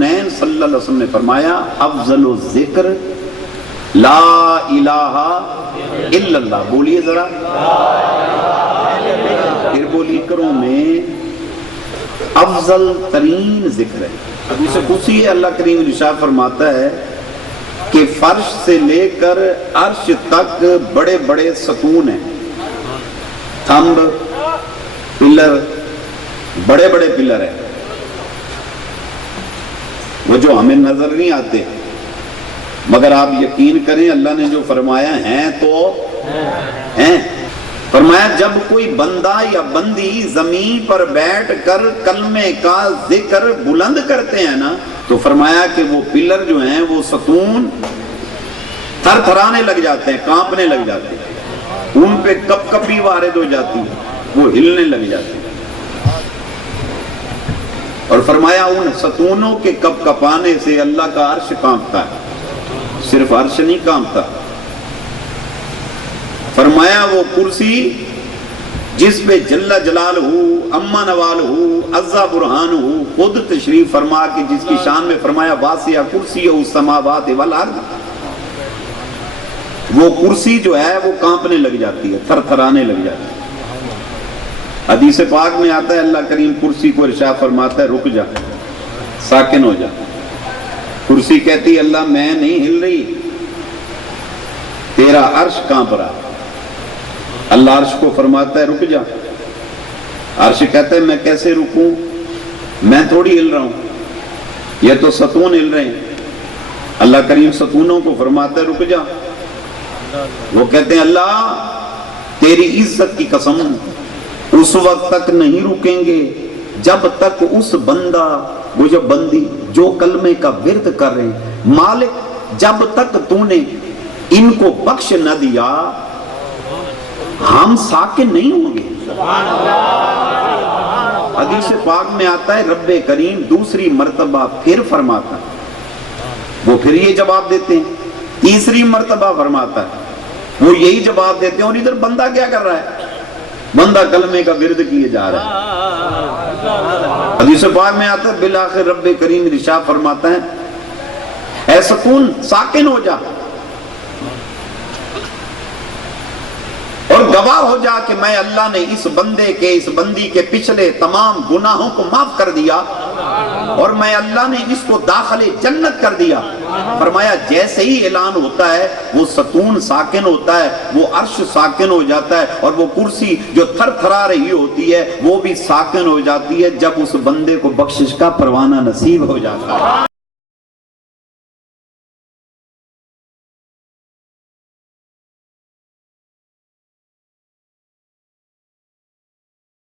نین صلی اللہ علیہ وسلم نے فرمایا افضل الذکر لا الہ الا اللہ. بولیے ذرا, پھر بولی کروں میں افضل ترین ذکر ہے. حدیث قدسی ہے, اللہ کریم ارشاد فرماتا ہے کہ فرش سے لے کر عرش تک بڑے بڑے ستون ہیں, تھمب, پلر, بڑے بڑے پلر ہیں, وہ جو ہمیں نظر نہیں آتے, مگر آپ یقین کریں اللہ نے جو فرمایا ہیں تو ہیں. فرمایا جب کوئی بندہ یا بندی زمین پر بیٹھ کر کلمے کا ذکر بلند کرتے ہیں نا, تو فرمایا کہ وہ پلر جو ہیں وہ ستون تھر تھرانے لگ جاتے ہیں, کانپنے لگ جاتے ہیں, ان پہ کپ کپی وارد ہو جاتی ہے, وہ ہلنے لگ جاتے ہیں. اور فرمایا ان ستونوں کے کپ کپانے سے اللہ کا عرش کانپتا ہے, صرف عرش نہیں کانپتا. فرمایا وہ کرسی جس پہ جل جلال ہو, اما نوال ہو, عزا برہان ہو, خود تشریف فرما کے جس کی شان میں فرمایا واسع کرسی السماوات والارض, وہ کرسی جو ہے وہ کانپنے لگ جاتی ہے, تھر تھرانے لگ جاتی ہے. حدیث پاک میں آتا ہے اللہ کریم کرسی کو ارشاد فرماتا ہے رک جا, ساکن ہو جا. کرسی کہتی ہے اللہ میں نہیں ہل رہی, تیرا عرش کانپ رہا. اللہ عرش کو فرماتا ہے رک جا. عرش کہتا ہے میں کیسے رکوں, میں تھوڑی ہل رہا ہوں, یہ تو ستون ہل رہے ہیں. اللہ کریم ستونوں کو فرماتا ہے رک جا. وہ کہتے ہیں اللہ تیری عزت کی قسم اس وقت تک نہیں رکیں گے جب تک اس بندہ وہ جو بندی جو کلمے کا ورد کر رہے ہیں, مالک جب تک تو نے ان کو بخش نہ دیا ہم ساکن نہیں ہوں گے. حدیث پاک میں آتا ہے رب کریم دوسری مرتبہ پھر فرماتا ہے, وہ پھر یہ جواب دیتے ہیں. تیسری مرتبہ فرماتا ہے, وہ یہی جواب دیتے ہیں. اور ادھر بندہ کیا کر رہا ہے, بندہ کلمے کا ورد کیے جا رہا ہے. حدیث پاک میں آتا ہے بالآخر رب کریم ارشاد فرماتا ہے اے سکون ساکن ہو جا اور گواہ ہو جا کہ میں اللہ نے اس بندے کے اس بندی کے پچھلے تمام گناہوں کو معاف کر دیا اور میں اللہ نے اس کو داخل جنت کر دیا. فرمایا جیسے ہی اعلان ہوتا ہے وہ ستون ساکن ہوتا ہے, وہ عرش ساکن ہو جاتا ہے, اور وہ کرسی جو تھر تھرا رہی ہوتی ہے وہ بھی ساکن ہو جاتی ہے جب اس بندے کو بخشش کا پروانہ نصیب ہو جاتا ہے.